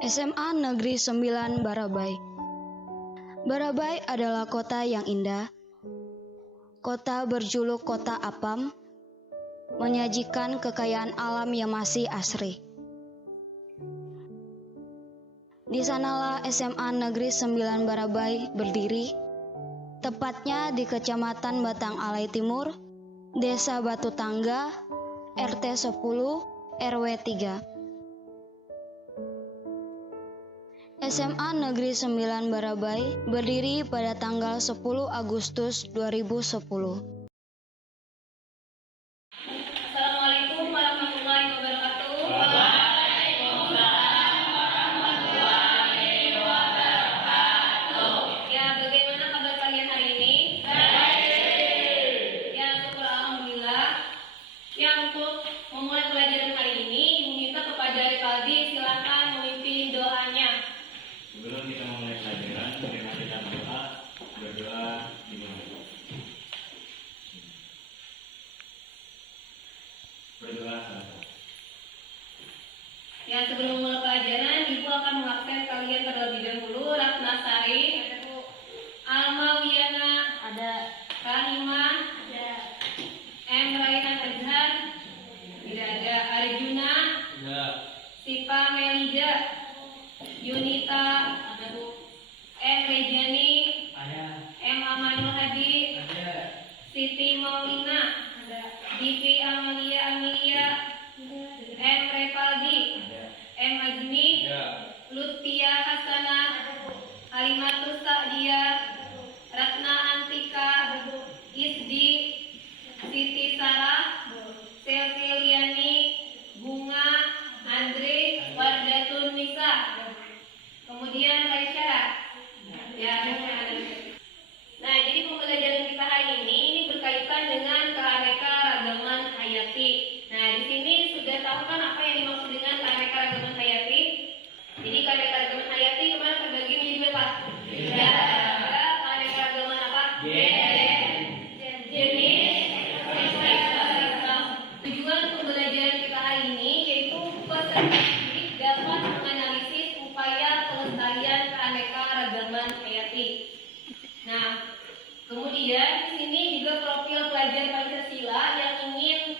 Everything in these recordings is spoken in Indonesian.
SMA Negeri 9 Barabai. Barabai adalah kota yang indah. Kota berjuluk Kota Apam, menyajikan kekayaan alam yang masih asri. Di sanalah SMA Negeri 9 Barabai berdiri, tepatnya di Kecamatan Batang Alai Timur, Desa Batu Tangga, RT 10, RW 3. SMA Negeri 9 Barabai berdiri pada tanggal 10 Agustus 2010. Assalamualaikum warahmatullahi wabarakatuh. Ya, bagaimana kabar kalian hari ini? Ya, syukur alhamdulillah. Ya, untuk memulai pelajaran hari ini, meminta kepada Rivaldi silakan memimpin doanya. Sebelum kita memulai pelajaran, marilah kita berdoa dimulai. Berdoa sahabat. Ya, sebelum memulai pelajaran, Ibu akan mengabsen kalian terlebih dahulu. Ratna Sari, Almawiana, ada. Rahimah, ada. M. Raihan Azhar, tidak ada. Arjuna, Ada. Sipa Melida, Yunita, ada Bu. M. Rejani, Ada. M. Amanul Hadi, Ada. Siti Maulina, ada. Divi Amelia, M. Revaldi, Ada. M. Azmi, Ada. Lutfia Hasanah, Halimatus Sa'dia, Ratna Antika, Isdi, Siti Sarah, Seviliani, Bunga, Andre, Wardatun Nisa, kemudian Raisya. Ya. Nah, jadi pembelajaran kita hari ini berkaitan dengan keanekaragaman hayati. Nah, di sini sudah tahu kan apa yang dimaksud dengan keanekaragaman hayati? Jadi keanekaragaman hayati kemarin terbagi menjadi berapa? Ya, ada keanekaragaman apa? Jenis. Tujuan pembelajaran kita hari ini yaitu peserta didik dapat menganalisis upaya pelestarian keanekaragaman hayati. Nah, kemudian di sini juga profil pelajar Pancasila yang ingin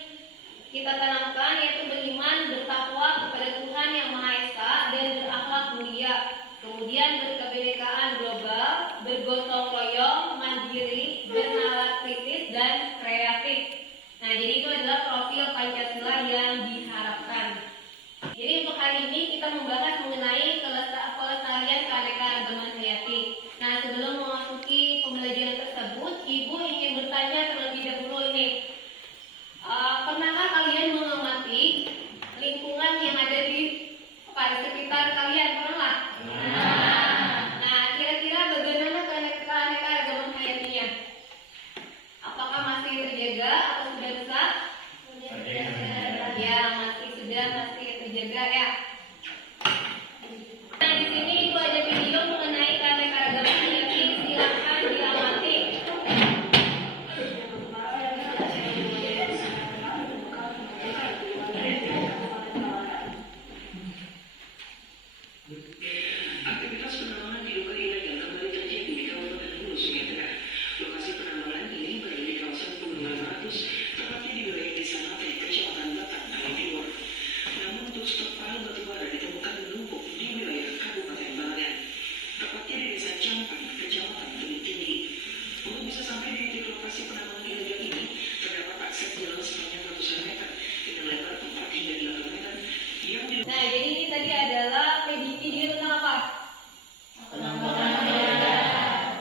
kita tanamkan yaitu beriman, bertakwa kepada Tuhan Yang Maha Esa dan berakhlak mulia. Kemudian berkebinekaan global, bergotong royong, mandiri, bernalar kritis dan kreatif. Nah, jadi itu adalah profil Pancasila yang diharapkan. Jadi untuk hari ini kita membahas mengenai pelestarian keanekaragaman hayati. Nah, sebelum memasuki pembelajaran tersebut, Ibu ingin bertanya terlebih dahulu ini. Pernahkah kalian mengamati lingkungan yang ada di sekitar kalian? Pernah? Nah, kira-kira bagaimana keanekaragaman hayatinya? Apakah masih terjaga atau sudah rusak? Ya, masih terjaga ya. Nah, di sini Ibu ada video mengenai keanekaragaman hayati. Silakan diamati. Aktivitas penambangan diduga ilegal kembali terjadi di Kabupaten Hulu, Sungai Tengah. Lokasi penambangan ini berada di kawasan Pegunungan Meratus, tepatnya di wilayah Desa Mate, Kecamatan Batang Alai Timur. Namun untuk stok palu batu bara ditemukan menumpuk di wilayah Kabupaten Barangan, tepatnya di Desa Campang, Kecamatan Tebing Tinggi. Untuk bisa sampai di titik lokasi penambangan ilegal ini, terdapat akses jalan sepanjang ratusan meter dengan lebar 4 hingga 8 meter yang Nah, jadi ini tadi adalah video tentang apa?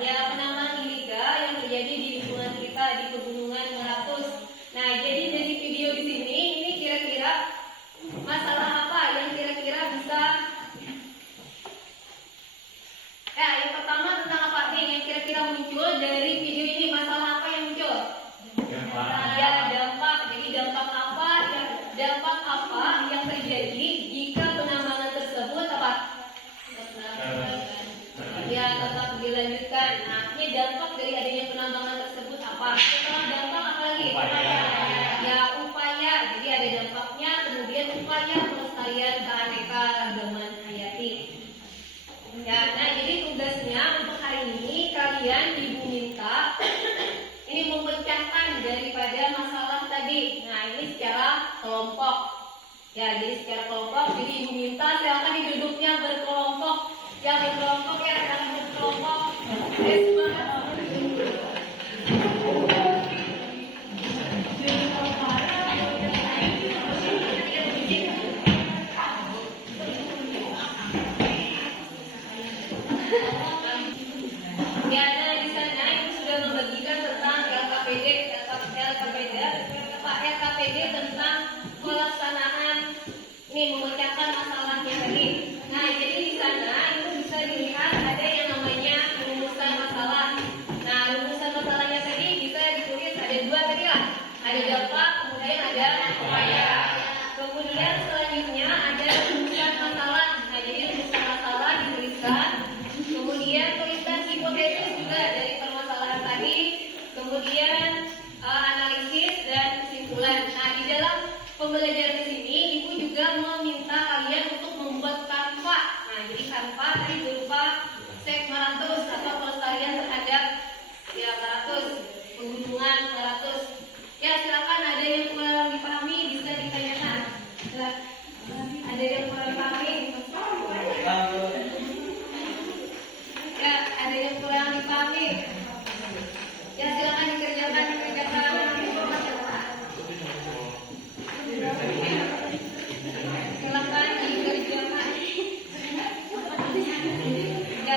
Ya, penambangan ilegal yang terjadi di lingkungan kita di Pegunungan Meratus. Nah, jadi dari video di sini, ini kira-kira masalah apa yang kira-kira bisa? Ya, yang pertama tentang apa nih yang kira-kira muncul dari video ini? Masalah apa yang muncul? Ya, dampak. Jadi dampak apa yang terjadi jika penambangan tersebut apa? Ya, tetap dilanjutkan. Nah, ini dampak dari adanya penambangan tersebut apa? Setelah dampak apa lagi? Ya, upaya. Jadi ada dampaknya, kemudian upaya pelestarian keanekaragaman hayati. kalian ibu minta ini memecahkan daripada masalah tadi. Nah, ini secara kelompok. Ya, jadi secara kelompok. Jadi ibu minta silakan duduknya berkelompok. Yang berkelompok ya, yang berkelompok. Semangat. Ya, nah di sana ibu sudah membagikan tentang LKPD tentang pelaksanaan ini memecahkan masalahnya tadi. Nah, jadi di sana ibu bisa dilihat ada yang namanya rumusan masalah. Nah, rumusan masalahnya tadi bisa ditulis ada dua tadi lah. Ada dampak, kemudian ada upaya. Kemudian selanjutnya ada rumusan masalah. Nah, jadi rumusan masalah dituliskan. Kemudian tulisan hipotesis juga dari permasalahan tadi. Kemudian analisis dan kesimpulan. Nah, di dalam pembelajaran di sini, ibu juga meminta kalian untuk membuat kanva. Nah, jadi kanva tadi berupa sek maratus atau pelestarian terhadap ya maratus, pegunungan maratus. Ya, silakan ada yang kurang dipahami bisa ditanyakan. Ada yang kurang dipahami? Ya, ada yang kurang dipahami? Ya, silakan dikerjakan. Silakan dikerjakan. Ya,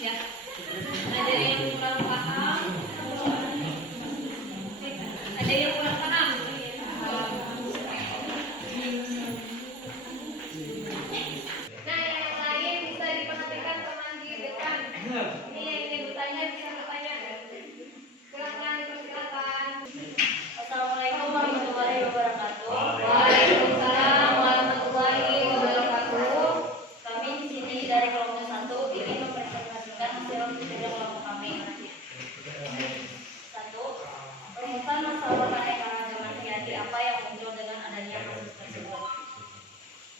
ya. Ada yang kurang paham? Ada yang kurang paham? Nah, yang lain bisa diperhatikan teman di depan. Ini yang ingin bertanya bisa bertanya. Silakan dipersilakan. Assalamualaikum warahmatullahi wabarakatuh. Waalaikumsalam warahmatullahi wabarakatuh. Kami di sini dari kelompok 1 ingin mempresentasikan hasil kerja kelompok kami. 1. Rumusan masalah keanekaragaman hayati apa yang muncul dengan adanya kasus tersebut.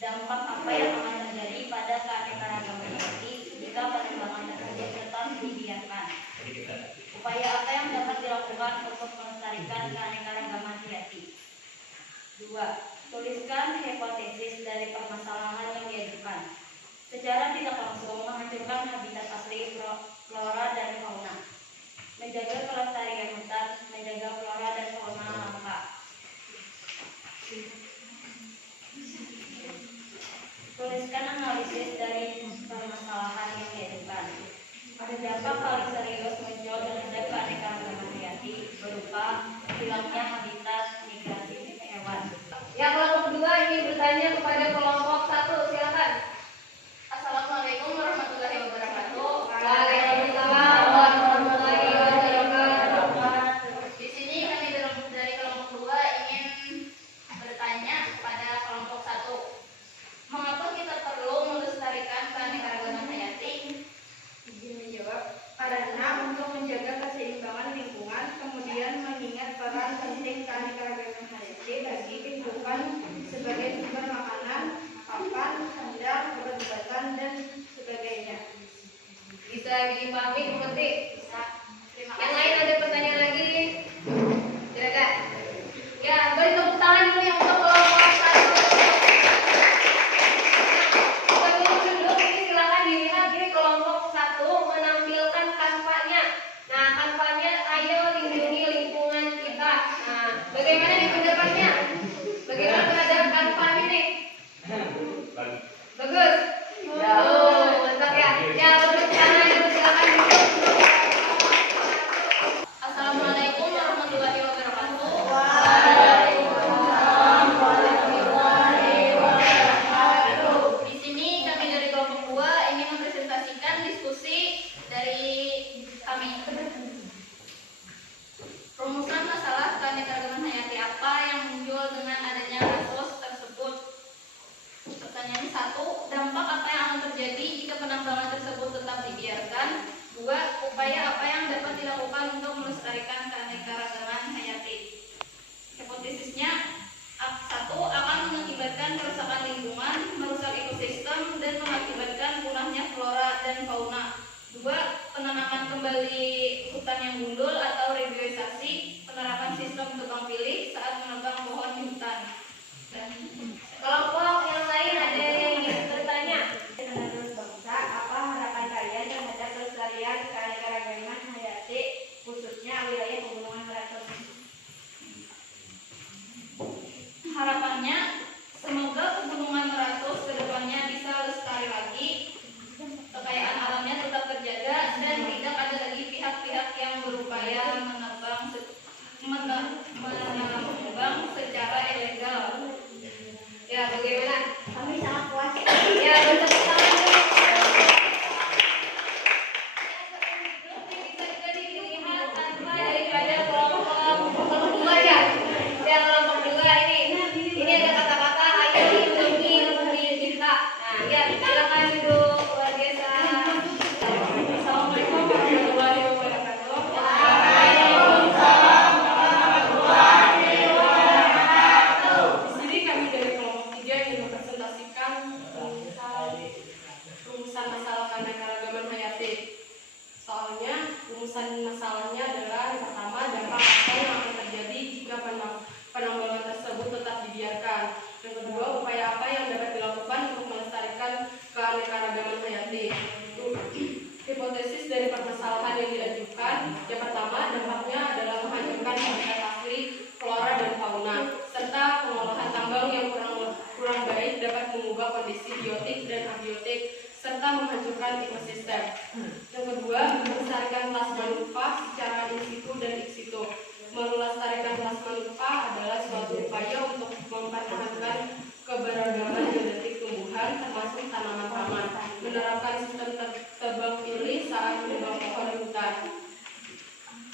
Dampak apa yang akan terjadi pada keanekaragaman hayati jika penerbangan tersebut tetap dibiarkan. Upaya apa yang dapat dilakukan untuk melestarikan keanekaragaman hayati. 2. Tuliskan hipotesis dari permasalahan yang diajukan. Secara tidak langsung menghancurkan habitat asli flora dan fauna. Menjaga kelestarian hutan, menjaga flora dan fauna langka. Tuliskan analisis dari permasalahan yang diajukan. Ada dampak paling serius muncul terhadap keanekaragaman hayati berupa hilangnya habitat migrasi hewan. Ya, kelompok 2 ingin bertanya kepada kelompok 1. Silakan. Assalamualaikum warahmatullahi wabarakatuh. Waalaikumsalam warahmatullahi wabarakatuh. Di sini kami dari kelompok 2 ingin bertanya kepada kelompok 1. Mengapa kita perlu melestarikan keanekaragaman hayati? Izin menjawab, karena untuk menjaga keseimbangan lingkungan, kemudian mengingat peran penting keanekaragaman hayati bagi kehidupan sebagai sumber makanan, pakan, sandang, obat-obatan, dan sebagainya. Bisa dipahami mengerti? Bisa. Terima Yang kasih. lain ada pertanyaan lagi? Silakan. Ya, beri tepuk tangan dulu yang untuk kelompok 1. Sebelum duduk ini silakan dilihat di kelompok 1 menampilkan kanvanya. Nah, kanvanya ayo lindungi lingkungan kita. Nah, bagaimana nih pendapatnya? Bagaimana terhadap kanva ini? Harapannya, semoga Pegunungan Meratus kedepannya bisa lestari lagi, kekayaan alamnya tetap terjaga, dan tidak ada lagi pihak-pihak yang berupaya menambang secara ilegal. Ya, bagaimana? Kami sangat puas. Ya, bertepuk tangan dulu. Bisa juga dilihat tanpa daripada kelompok dua ya. Ya, kelompok dua ini ada kata-kata ayo demi cinta. Nah, ya silakan duduk luar biasa. Assalamualaikum warahmatullahi wabarakatuh. Di sini kami dari kelompok 3 ingin mempresentasikan rumusan masalah keanekaragaman hayati. Soalnya rumusan masalahnya adalah yang pertama, dampak apa yang akan terjadi jika penambangan tersebut tetap dibiarkan. Yang kedua, upaya apa yang dapat dilakukan untuk melestarikan keanekaragaman hayati. Hipotesis dari permasalahan yang diajukan, yang pertama, dampaknya adalah menghancurkan habitat asli, flora dan fauna, serta pengolahan tambang yang kurang baik dapat mengubah kondisi biotik dan abiotik, serta menghancurkan ekosistem. Yang kedua, melestarikan plasma nutfah secara in situ dan ex situ. Melestarikan plasma nutfah adalah suatu upaya untuk mempertahankan keberagaman genetik tumbuhan termasuk tanaman-taman, menerapkan sistem tebang pilih saat menebang pohon di hutan.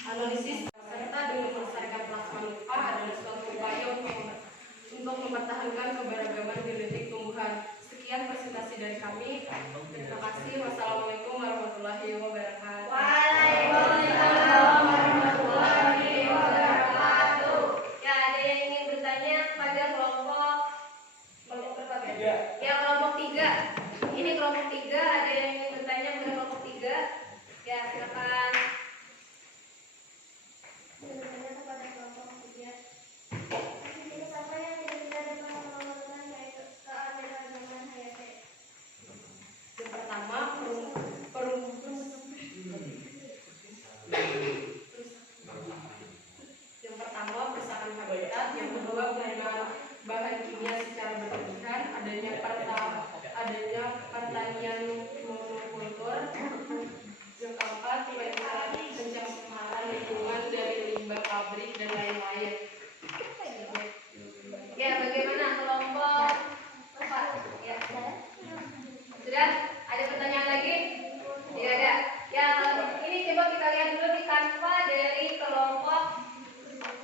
Analisis serta dengan melestarikan plasma nutfah adalah suatu upaya untuk mempertahankan keberagaman genetik tumbuhan. Sekian presentasi dari kami. Terima kasih. Wassalamualaikum warahmatullahi wabarakatuh. Waalaikumsalam warahmatullahi wabarakatuh. Ya, ada yang ingin bertanya pada kelompok berapa? Ya, kelompok 3. Ini kelompok 3, ada yang ingin bertanya pada kelompok 3? Ya, silakan. Bertanya kepada kelompok 3. Aktivitas apa yang tidak dapat mengamalkan keanekaragaman hayati? Yang pertama, perusahaan habitat. Yang kedua, penggunaan bahan kimia secara berlebihan, adanya pertanian monokultur. Yang keempat, pencemaran lingkungan dari limbah pabrik dan lain-lain. Ya, bagaimana kelompok 4? Ya. Sudah? Ada pertanyaan lagi? Tidak ada. Ya, ini coba kita lihat dulu di kanva dari kelompok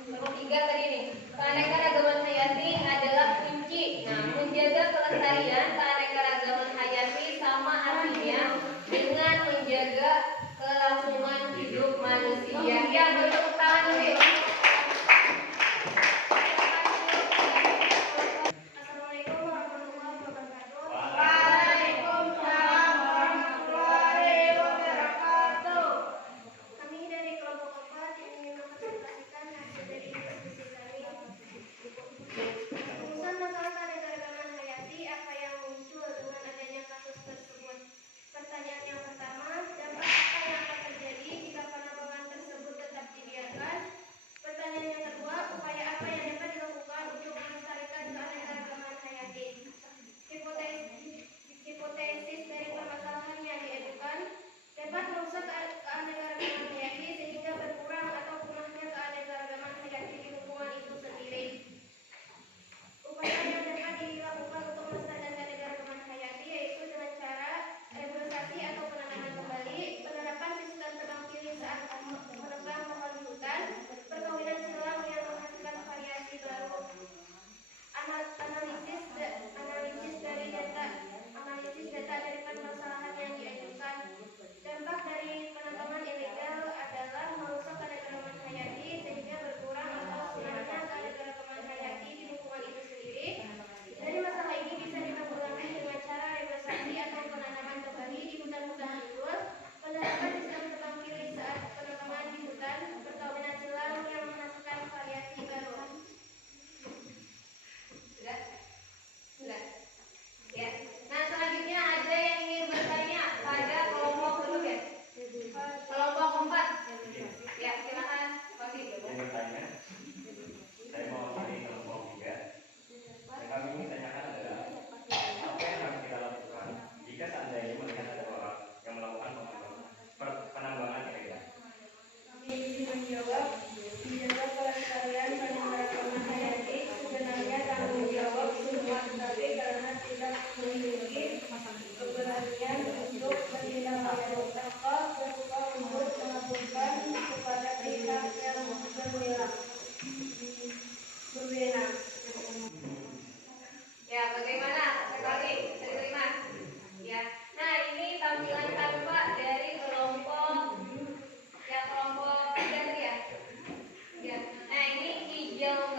3 tadi nih. Keanekaragaman hayati adalah kunci. Nah, menjaga kelestarian keanekaragaman hayati sama artinya dengan menjaga kelangsungan hidup manusia. Ya, bertepuk tangan dulu.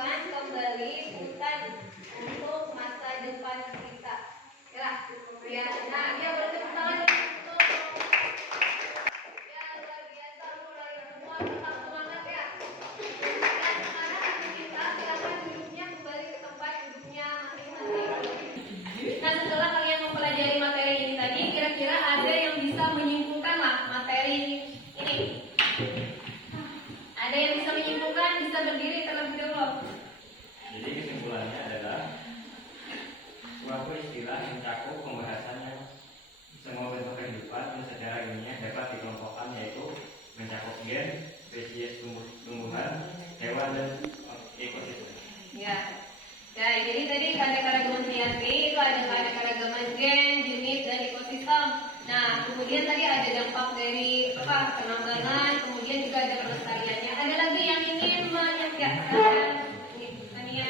pengembangan kembali hutan untuk masa depan kita. Ya, nah dia boleh tepuk tangan untuk ya luar biasa mulai semua tetap semangat ya. Dan sekarang kita silakan duduknya kembali ke tempat duduknya masing-masing. Nah setelah kalian mempelajari materi ini tadi, kira-kira ada yang bisa menyimpulkan lah materi ini. Ada yang bisa menyimpulkan, bisa berdiri terlebih dahulu. Jadi kesimpulannya adalah suatu istilah yang mencakup pembahasannya semua bentuk kehidupan dan secara ilmiah dapat dikelompokkan, yaitu mencakup gen, spesies tumbuhan, hewan, dan ekosistem. Ya, jadi tadi keanekaragaman hayati itu ada keanekaragaman gen, jenis, dan ekosistem. Nah, kemudian tadi ada dampak dari penambangan, kemudian juga ada pelestariannya. Ada lagi yang ingin menyampaikan? Tania.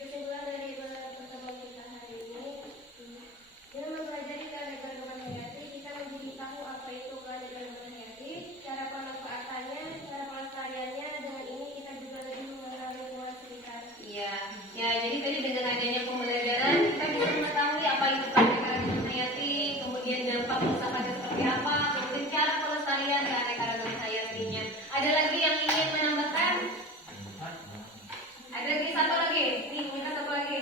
Kesimpulan dari pertemuan kita hari ini, dengan mempelajari keanekaragaman hayati, kita menjadi tahu apa itu keanekaragaman hayati, cara pemanfaatannya, cara pelestariannya. Dengan ini kita juga lebih mengenal lingkungan sekitar. Iya, ya jadi tadi dengan adanya pembelajaran kita bisa mengetahui apa itu keanekaragaman hayati, kemudian dampak kerusakannya seperti apa, kemudian cara pelestarian keanekaragaman hayatinya. Ada lagi yang ingin menambahkan? Ada lagi satu lagi, nih minta satu lagi.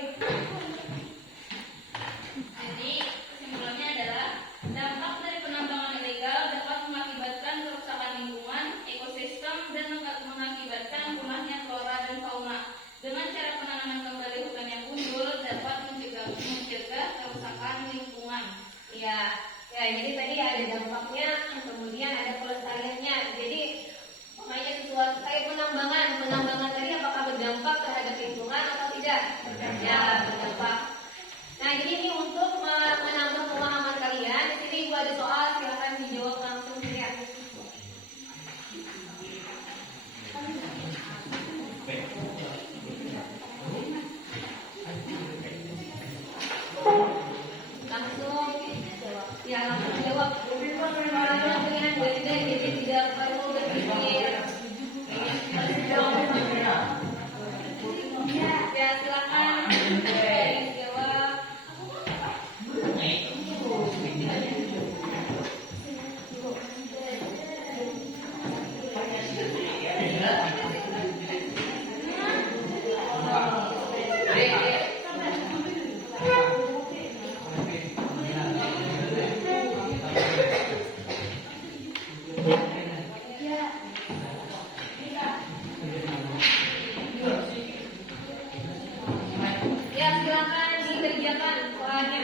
Jadi kesimpulannya adalah dampak dari penambangan ilegal dapat mengakibatkan kerusakan lingkungan, ekosistem, dan mengakibatkan punahnya flora dan fauna. Dengan cara penanaman kembali hutan yang gundul dapat mencegah kerusakan lingkungan. Ya, jadi tadi ada dampaknya, kemudian ada pelestariannya. Jadi makanya sesuatu kayak penambangan tadi apakah berdampak terhadap lingkungan atau tidak? Ya, berdampak. Nah, jadi ini untuk menambah pemahaman kalian. Di sini Ibu ada soal, silakan dijawab langsung ya. Langsung jawab. Kalau dengan beda jadi tidak perlu berpikir. Ya silakan jawab. Ya silakan dikerjakan soalnya.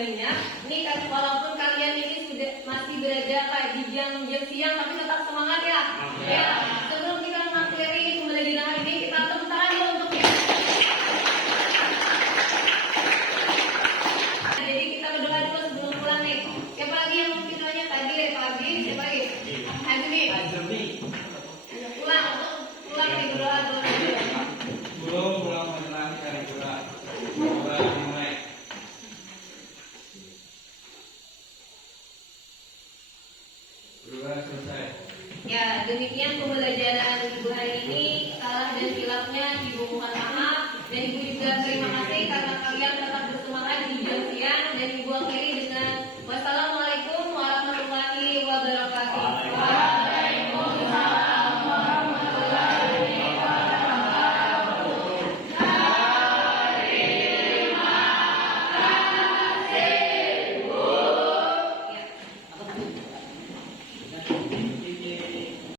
banyak. Ini kan walaupun kalian ini sudah masih berada di jam siang, tapi tetap semangat ya. Ya. Sebelum kita materi pembelajaran hari ini, kita tepuk tangan dulu untuk ya. Jadi kita berdoa dulu sebelum pulang nih. Siapa lagi yang mau berdoanya tadi? Pak Abi, siapa lagi? Azmi. Pulang nih berdoa dulu. Belum pulang menenang dari doa. Doa dimulai. Doa selesai. Ya, demikian pembelajaran Ibu hari ini. Salah dan silapnya Ibu mohon maaf, dan Ibu juga terima kasih karena kalian tetap bersemangat di jam siang, dan Ibu akhiri